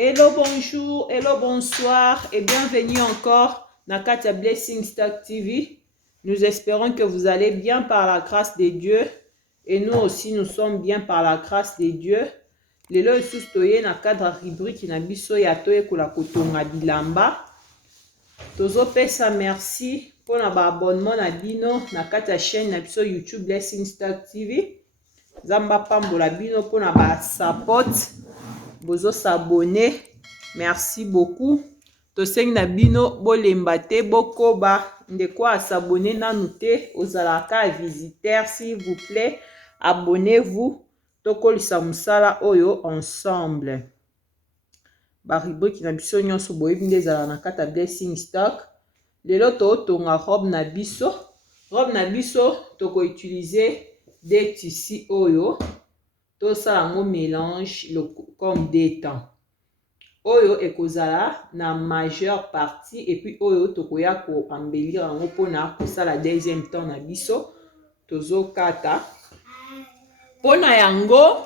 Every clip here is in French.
Hello, bonjour, hello, bonsoir et bienvenue encore dans Katia Blessing Star TV. Nous espérons que vous allez bien par la grâce de Dieu et nous aussi nous sommes bien par la grâce de Dieu. Lelo sustoye na cadre rubrique na biso ya toye kula kotonga bilamba. Tozo pesa merci pour na ba abonnement na bino na Katia chaîne na biso YouTube Blessing Star TV. Zamba pambola bino pour na ba support. Bozo s'abonner, merci beaucoup. Toseng na bino bolemba te bokoba ndeko a s'abonner nanu te ozalaka visiteur s'il vous plaît, abonnez-vous tokolisa musala oyo ensemble. Ba rubrique na biso nyonso boyebi nde ezala na kata Blessing Stock. Lelo totonga robe na biso. Robe na biso toko utiliser des tissus oyo. Tout ça en mélange comme des temps. Oyo ekozala na majeure partie et puis oyo tokoya ko embellir en pona pour ça la deuxième temps na biso tozo kata. Pona yango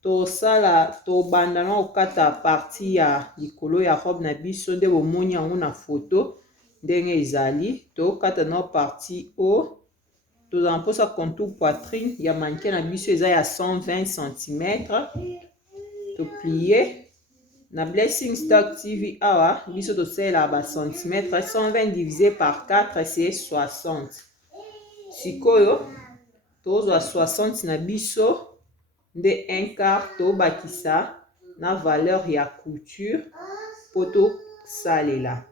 to sala to bandana okata partie ya likolo ya robe na biso de bomoni yango na photo ndenge ezali to kata na partie o. Tout en pour sa contour poitrine, il y a manqué na biso eza ya 120 cm. To plier na Blessing Stock TV awa biso to sela ba centimètres 120 divisé par 4 c'est 60. Sikoyo tozo 60 na biso de 1/4 to bakisa na valeur ya couture poto salela.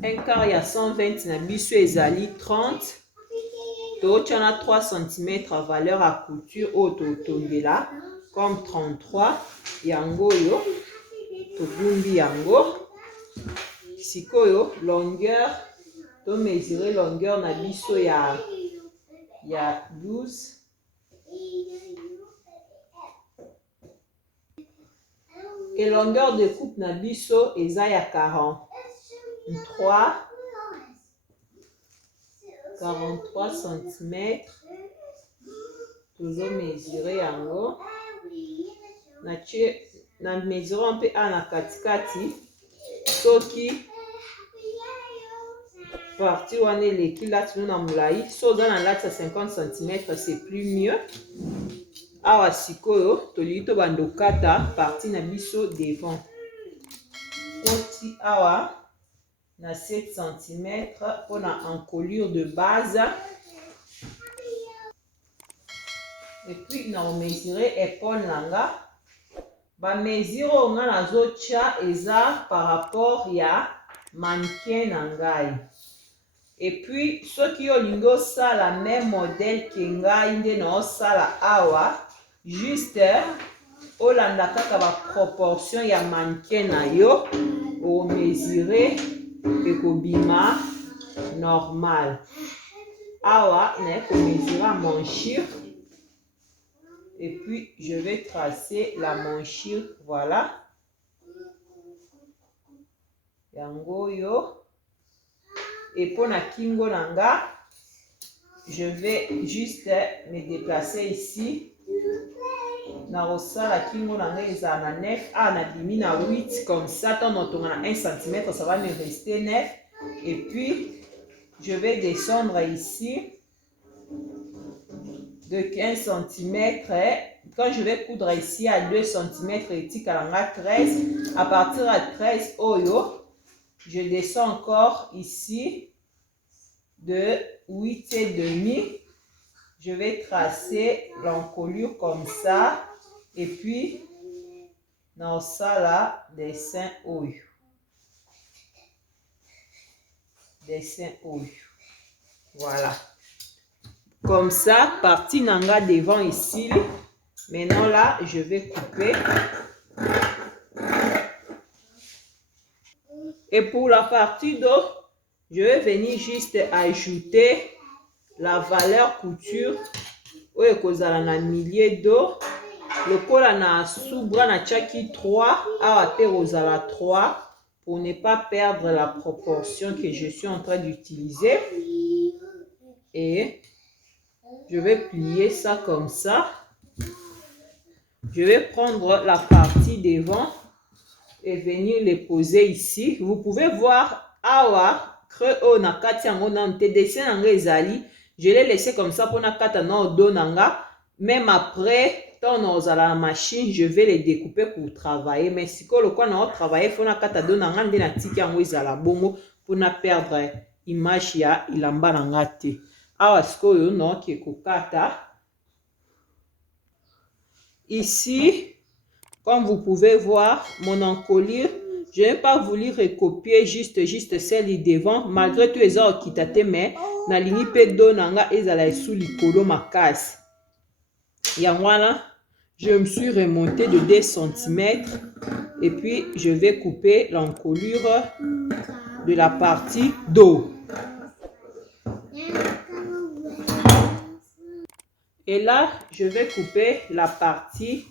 Un quart ya 120 na biso ezali 30. Totiana 3 cm valeur à couture au totongela comme 33 yango yo tobumbi yango. Sikoyo longueur to mesurer longueur na biso ya 12. Et longueur de coupe na biso eza ya 43 cm. Toujours mesurer yango. Na mesurer un peu na katikati. Soki partie wana eleki lati na mulai. So za na lati ya 50 cm c'est plus mieux. Awa sikoyo toli to bando kata partie na biso devant. Oti awa na 7 cm pour la encolure de base. Et puis na mesurer épaule nanga. Ba mesure nga nazo tia eza par rapport ya mannequin nangai. Et puis ceux qui ont lingo ça la même modèle que ngai nde na osala awa juste olanda kaka ba proportion ya mannequin na yo o mesurer ekobima normal. Awa na ko mesurer manchure et puis je vais tracer la manchure, voilà. Yango yo. Et pour na kingo nanga, je vais juste me déplacer ici. Na rosa la kingo nanga eza na 9, na dimi na 8 comme ça, tant on a 1 cm, ça va me rester 9. Et puis je vais descendre ici de 15 cm. Quand je vais coudre ici à 2 cm et 13, à partir de 13 oyo, je descends encore ici de 8,5. Je vais tracer l'encolure comme ça et puis dans ça là dessin oyo. Dessin oyo. Voilà. Comme ça, partie nanga devant ici. Maintenant là, je vais couper. Et pour la partie dos, je vais venir juste ajouter la valeur couture oyo ekozala na milieu do lokola na subra na tchaki 3 awa pe kozala 3 pour ne pas perdre la proportion que je suis en train d'utiliser. Et je vais plier ça comme ça. Je vais prendre la partie devant et venir les poser ici. Vous pouvez voir awa creux o na kati yango na te dessin nanga ezali. Je l'ai laissé comme ça pour na kata na odo nanga. Même après, tant dans la machine, je vais les découper pour travailler. Mais si le quoi na travailler, faut na kata do nanga ndi na tiki yango ezala bongo pour na perdre image ya ilamba nanga te. Awa sikoyo no ki kokata. Ici, comme vous pouvez voir, mon encolure, je n'ai pas voulu recopier juste celle devant, malgré tout les autres qui t'attaient, mais na ligne pe do nanga ezala sous likolo makasi. Yangwana, je me suis remonté de 2 cm et puis je vais couper l'encolure de la partie dos. Et là, je vais couper la partie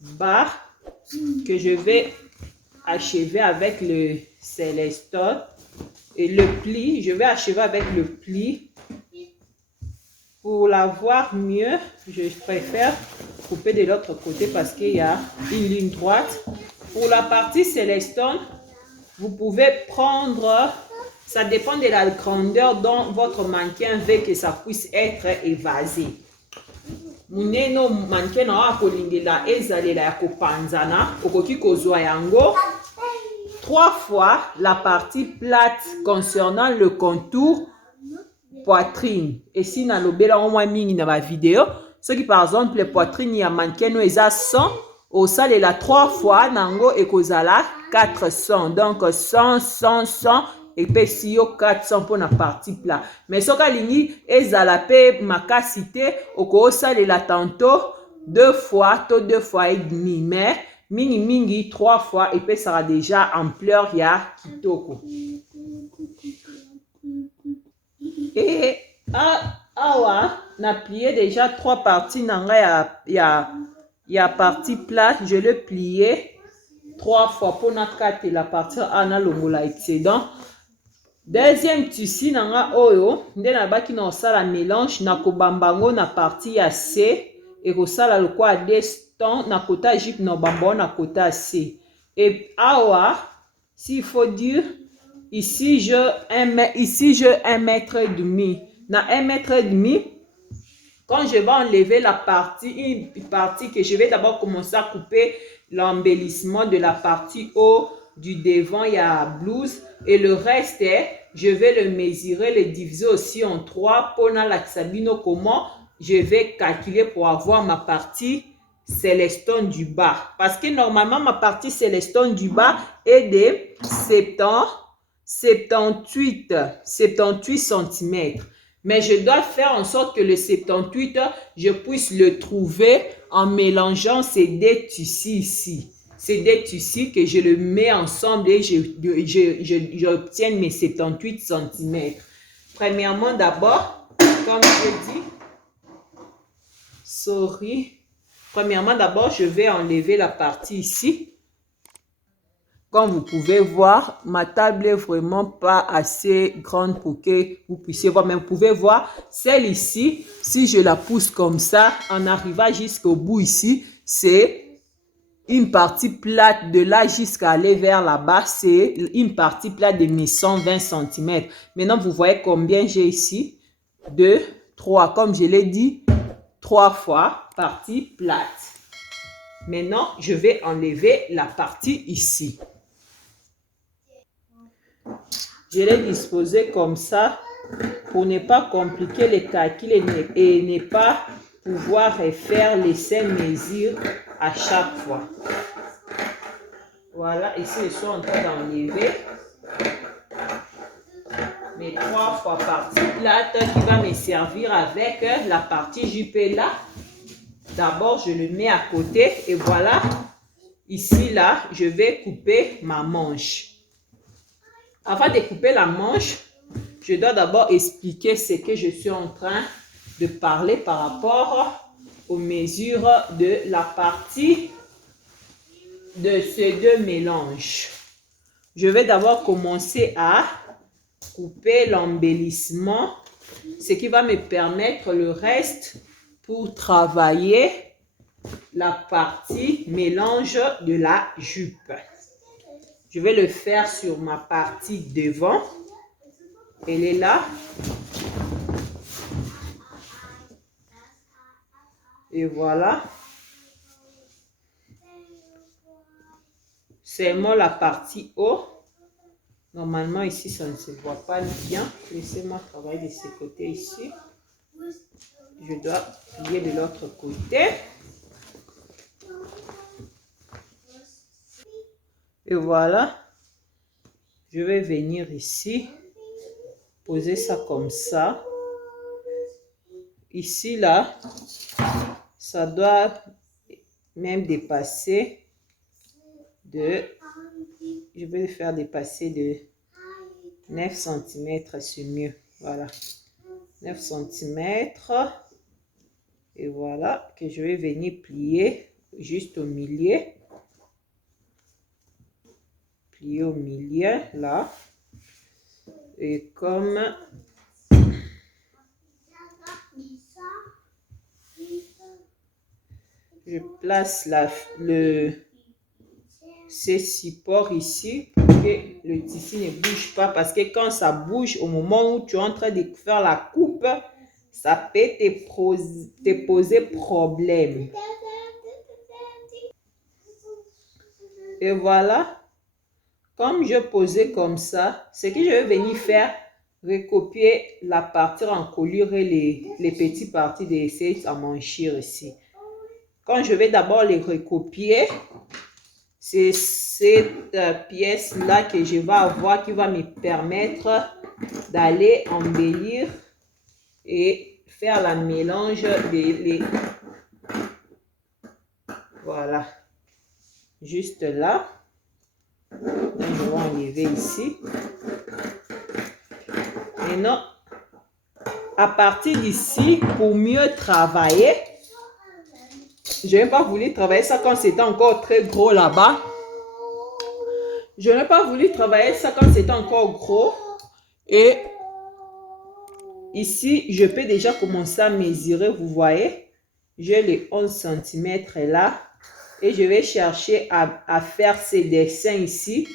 bas que je vais achever avec le Celestone. Et le pli, je vais achever avec le pli. Pour la voir mieux, je préfère couper de l'autre côté parce qu'il y a une ligne droite. Pour la partie Celestone, vous pouvez prendre, ça dépend de la grandeur dont votre mannequin veut que ça puisse être évasé. Muneno mannequin na kolingela ezalela ya kopanzana okoki kozwa yango 3 fois la partie plate concernant le contour poitrine. Et si na lobela au moins mingi na ba vidéo, ce qui par exemple le poitrine ya mannequin no eza 100 au salela 3 fois nango ekozala 400. Donc 100 100 100 et puis si yo 400 pour la partie plat. Mais ce que lingi ezala pe makasité oko salela tantôt 2 fois to 2 fois et demi, mais mingi 3 fois et puis ça sera déjà ampleur ya kitoko. Et awa na plié déjà 3 parties nanga ya partie plate, je le plié 3 fois pour na 4 la partie ana longola excédent. Deuxième tissu nanga oyo nde na baki na osala mélange na kobambango na partie ya C et kosala le quoi deston na kota jupe na bambo na kota C. Et awa s'il faut dire ici je 1 mètre et demi. Na 1 mètre et demi, quand je vais enlever la partie, une partie que je vais d'abord commencer à couper l'embellissement de la partie haut du devant, il y a blouse. Et le reste, je vais le mesurer, le diviser aussi en 3 pour la sabino comment je vais calculer pour avoir ma partie Celestone du bas. Parce que normalement, ma partie Celestone du bas est de 78 cm. Mais je dois faire en sorte que le 78, je puisse le trouver en mélangeant ces 2 tissus ici. Ces 2 tissus que je le mets ensemble et j'obtiens mes 78 cm. Premièrement, d'abord, comme je dis, premièrement, d'abord, je vais enlever la partie ici. Comme vous pouvez voir, ma table est vraiment pas assez grande pour que vous puissiez voir. Mais vous pouvez voir, celle ici, si je la pousse comme ça, en arrivant jusqu'au bout ici, c'est une partie plate de là jusqu'à aller vers là-bas. C'est une partie plate de mes 120 cm. Maintenant, vous voyez combien j'ai ici. 2, 3, comme je l'ai dit, 3 fois partie plate. Maintenant, je vais enlever la partie ici. Je l'ai disposé comme ça pour ne pas compliquer les calculs et ne pas pouvoir faire les 5 mesures à chaque fois. Voilà, ici je suis en train d'enlever mes 3 fois partie plate qui va me servir avec la partie jupe là. D'abord, je le mets à côté et voilà. Ici, là, je vais couper ma manche. Avant de couper la manche, je dois d'abord expliquer ce que je suis en train de parler par rapport aux mesures de la partie de ces deux mélanges. Je vais d'abord commencer à couper l'embellissement, ce qui va me permettre le reste pour travailler la partie mélange de la jupe. Je vais le faire sur ma partie devant. Elle est là. Et voilà. Seulement la partie haut. Normalement, ici, ça ne se voit pas bien. Laissez-moi travailler de ce côté ici. Je dois plier de l'autre côté. Et voilà. Je vais venir ici. Poser ça comme ça. Ici, là, ça doit même dépasser de... Je vais le faire dépasser de 9 cm, c'est mieux. Voilà. 9 cm. Et voilà, que je vais venir plier juste au milieu. Plier au milieu, là. Et comme... Je place ces supports ici pour que le tissu ne bouge pas. Parce que quand ça bouge, au moment où tu es en train de faire la coupe, ça peut te poser problème. Et voilà. Comme je posais comme ça, ce que je vais venir faire, recopier la partie encolure et les petites parties de cette emmanchure ici. Quand je vais d'abord les recopier, c'est cette pièce-là que je vais avoir qui va me permettre d'aller embellir et faire la mélange des... Voilà. Juste là. Je vais enlever ici. Maintenant, à partir d'ici, pour mieux travailler, je n'ai pas voulu travailler ça quand c'était encore très gros là-bas. Je n'ai pas voulu travailler ça quand c'était encore gros. Et ici, je peux déjà commencer à mesurer, vous voyez. J'ai les 11 cm là. Et je vais chercher à faire ces dessins ici.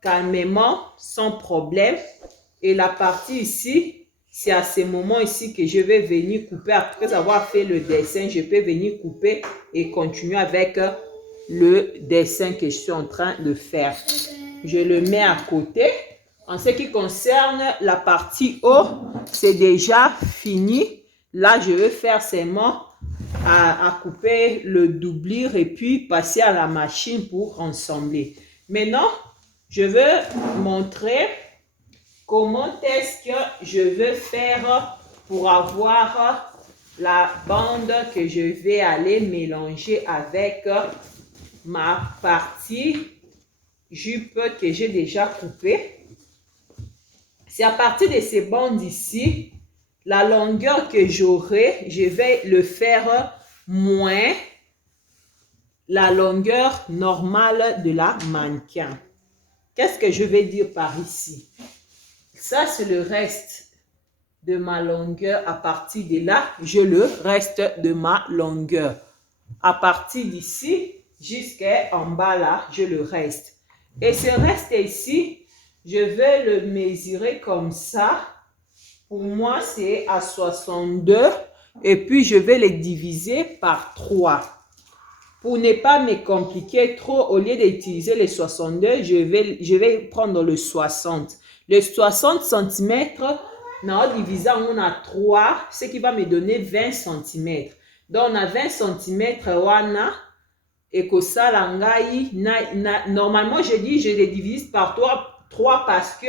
Calmement, sans problème. Et la partie ici, c'est à ce moment ici que je vais venir couper. Après avoir fait le dessin, je peux venir couper et continuer avec le dessin que je suis en train de faire. Je le mets à côté. En ce qui concerne la partie haut, c'est déjà fini. Là, je vais faire seulement à couper le doublure et puis passer à la machine pour ensembler. Maintenant, je vais montrer comment est-ce que je vais faire pour avoir la bande que je vais aller mélanger avec ma partie jupe que j'ai déjà coupée. C'est à partir de ces bandes ici, la longueur que j'aurai, je vais le faire moins la longueur normale de la mannequin. Qu'est-ce que je vais dire par ici? Ça, c'est le reste de ma longueur. À partir de là, j'ai le reste de ma longueur. À partir d'ici, jusqu'en bas là, j'ai le reste. Et ce reste ici, je vais le mesurer comme ça. Pour moi, c'est à 62. Et puis, je vais les diviser par 3. Pour ne pas me compliquer trop, au lieu d'utiliser les 62, je vais prendre le 60. Les 60 cm, divisé en a 3, ce qui va me donner 20 cm. Donc, on a 20 cm, et que ça, normalement, je dis, je les divise par 3 parce que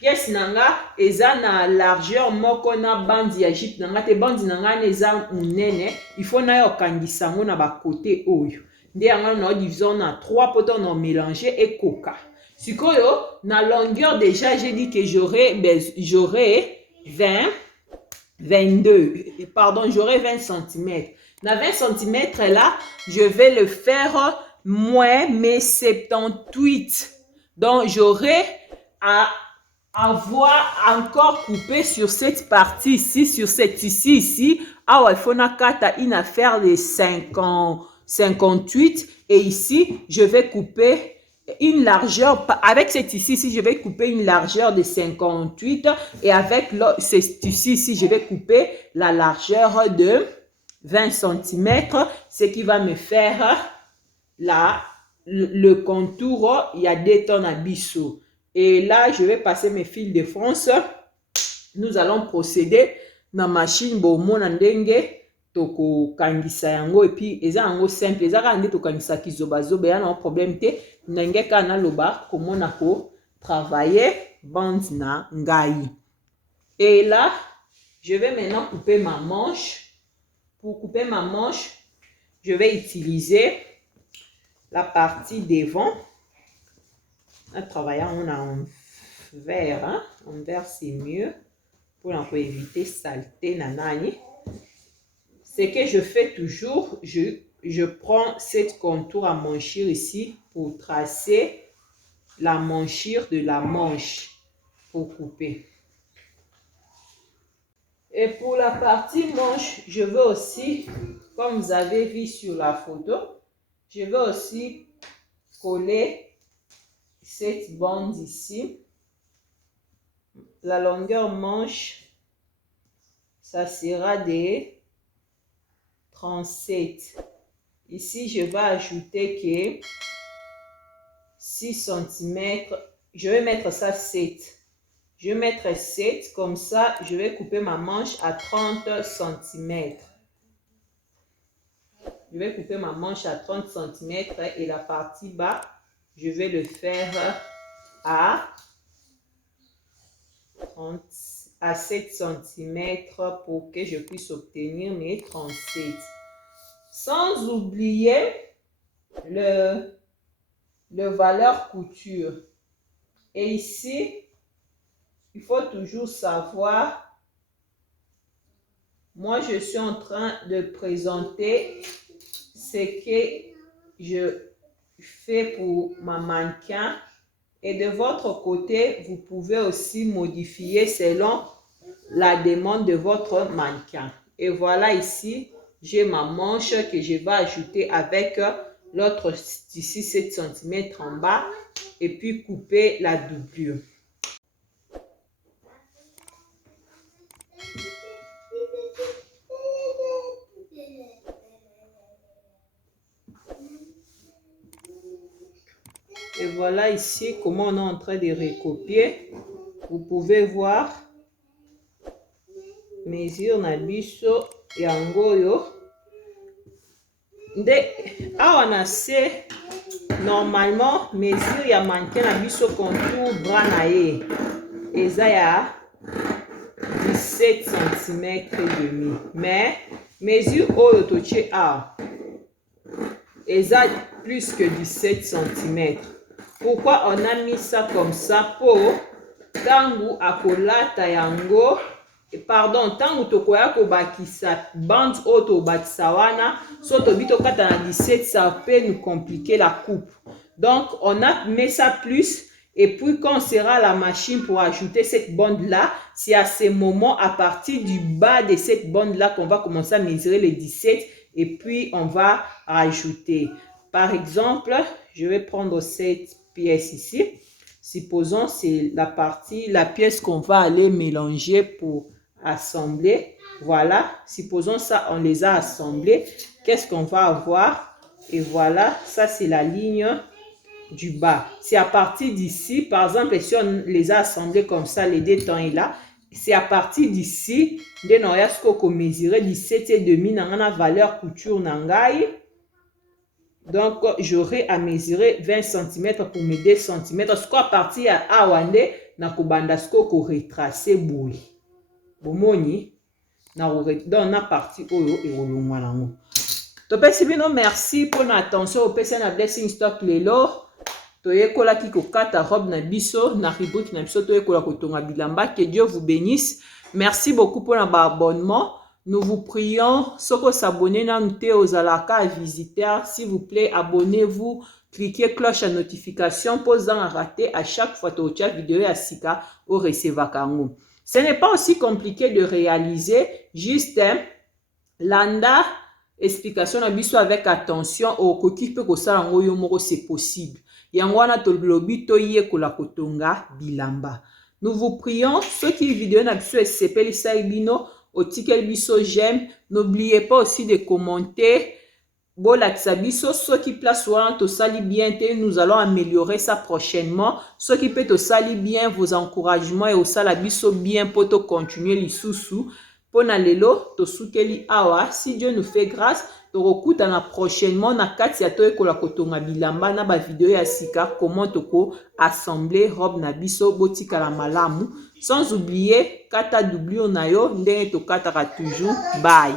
pièce nanga eza na largeur moko na bandi ya jupe nanga te bandi nanga eza munene, il faut na yo kangisa ngo na ba côté oyo. Nde yanga na division na 3 poto na mélanger et coca. Sikoyo, na longueur déjà, j'ai dit que j'aurai 20, 22, pardon, j'aurai 20 cm. Dans 20 cm là, je vais le faire moins mes 78. Donc, j'aurai à avoir encore coupé sur cette partie ici, sur cette tissu ici. Ah ouais, il faut une affaire de 58. Et ici, je vais couper une largeur, avec cette tissu ici, je vais couper une largeur de 58 et avec ce tissu ici, je vais couper la largeur de 20 cm, ce qui va me faire le contour, il y a 2 tonnes à bissot. Et là, je vais passer mes fils de France. Nous allons procéder dans la machine bomo ndenge toko kangisa yango et puis eza yango simple eza ka nde to kangisa kizoba zoba ya na problème te ndenge ka na loba komona ko travailler bande na ngai. Et là, je vais maintenant couper ma manche. Pour couper ma manche, je vais utiliser la partie devant. En travaillant, on a un verre, hein? Un verre c'est mieux pour éviter saleté nanani. Ce que je fais toujours, je prends cette contour à manchure ici pour tracer la manchure de la manche pour couper. Et pour la partie manche, je veux aussi, comme vous avez vu sur la photo, je veux aussi coller cette bande ici. La longueur manche, ça sera de 37. Ici, je vais ajouter que 6 cm. Je vais mettre ça 7. Je vais mettre 7. Comme ça, je vais couper ma manche à 30 cm. Je vais couper ma manche à 30 cm et la partie bas, je vais le faire à 7 cm pour que je puisse obtenir mes 37. Sans oublier le valeur couture. Et ici, il faut toujours savoir, moi je suis en train de présenter ce que je fais pour ma mannequin. Et de votre côté, vous pouvez aussi modifier selon la demande de votre mannequin. Et voilà ici, j'ai ma manche que je vais ajouter avec l'autre tissu 7 cm en bas et puis couper la doublure. Et voilà ici comment on est en train de recopier. Vous pouvez voir mesure na biso yango yo. Awa na se normalement mesure ya mannequin na biso contour bras na ye eza ya 17 cm et demi. Mais mesure oyo totie awa eza plus que 17 cm. Pourquoi on a mis ça comme ça? Pour tangu akolata yango, pardon, tangu tokoya ko bakisa bande auto bakisa wana, so to bito kata na 17, ça peut nous compliquer la coupe. Donc on a mis ça plus et puis quand on sera à la machine pour ajouter cette bande là, c'est à ce moment à partir du bas de cette bande là qu'on va commencer à mesurer les 17 et puis on va rajouter. Par exemple, je vais prendre cette pièce ici. Supposons c'est la pièce qu'on va aller mélanger pour assembler. Voilà, supposons ça, on les a assemblés. Qu'est-ce qu'on va avoir? Et voilà, ça c'est la ligne du bas. C'est à partir d'ici, par exemple, si on les a assemblés comme ça, les deux temps est là, c'est à partir d'ici, de noyasco qu'on mesurer 17,5 dans la valeur couture nangai. Donc, j'aurai à mesurer 20 cm pour mes 2 cm. Ce qu'on a parti à Awande, na kobandasko ko retracer boui. Bomoni, donc na parti oyo et olongwa nango. Topesi bino merci pour l'attention au PC na Blessing Stock lelo. toyekola ki kokata robe na biso na rubrique na biso toyekola kotonga bilamba. Que Dieu vous bénisse. Merci beaucoup pour l'abonnement. Nous vous prions, soko s'abonner na nous aux alaka à visiteurs, s'il vous plaît, abonnez-vous, cliquez cloche à notification pour en rater à chaque fois que tu as vidéo à Sika au recevoir kango. Ce n'est pas aussi compliqué de réaliser, juste landa explication na biso avec attention au koki pe ko sala ngoyo moko c'est possible. Yangwana to lobi to yekola kotonga bilamba. Nous vous prions, ceux qui vidéo na biso sepeli saibino au ticket biso j'aime. N'oubliez pas aussi de commenter. Bola biso, ceux qui place souvent to sali bien, nous allons améliorer ça prochainement. Ceux qui peut to sali bien, vos encouragements et au salabiso bien pour te continuer les sous-sous. Pour lelo to soukeli awa, si Dieu nous fait grâce, to recoute na prochainement na kati ya to ekola kotonga bilamba na ba vidéo ya sika comment toko assembler robe na biso botika la malamu. Sans oublier kata doublure na yo ndenge to kataka toujours. Bye.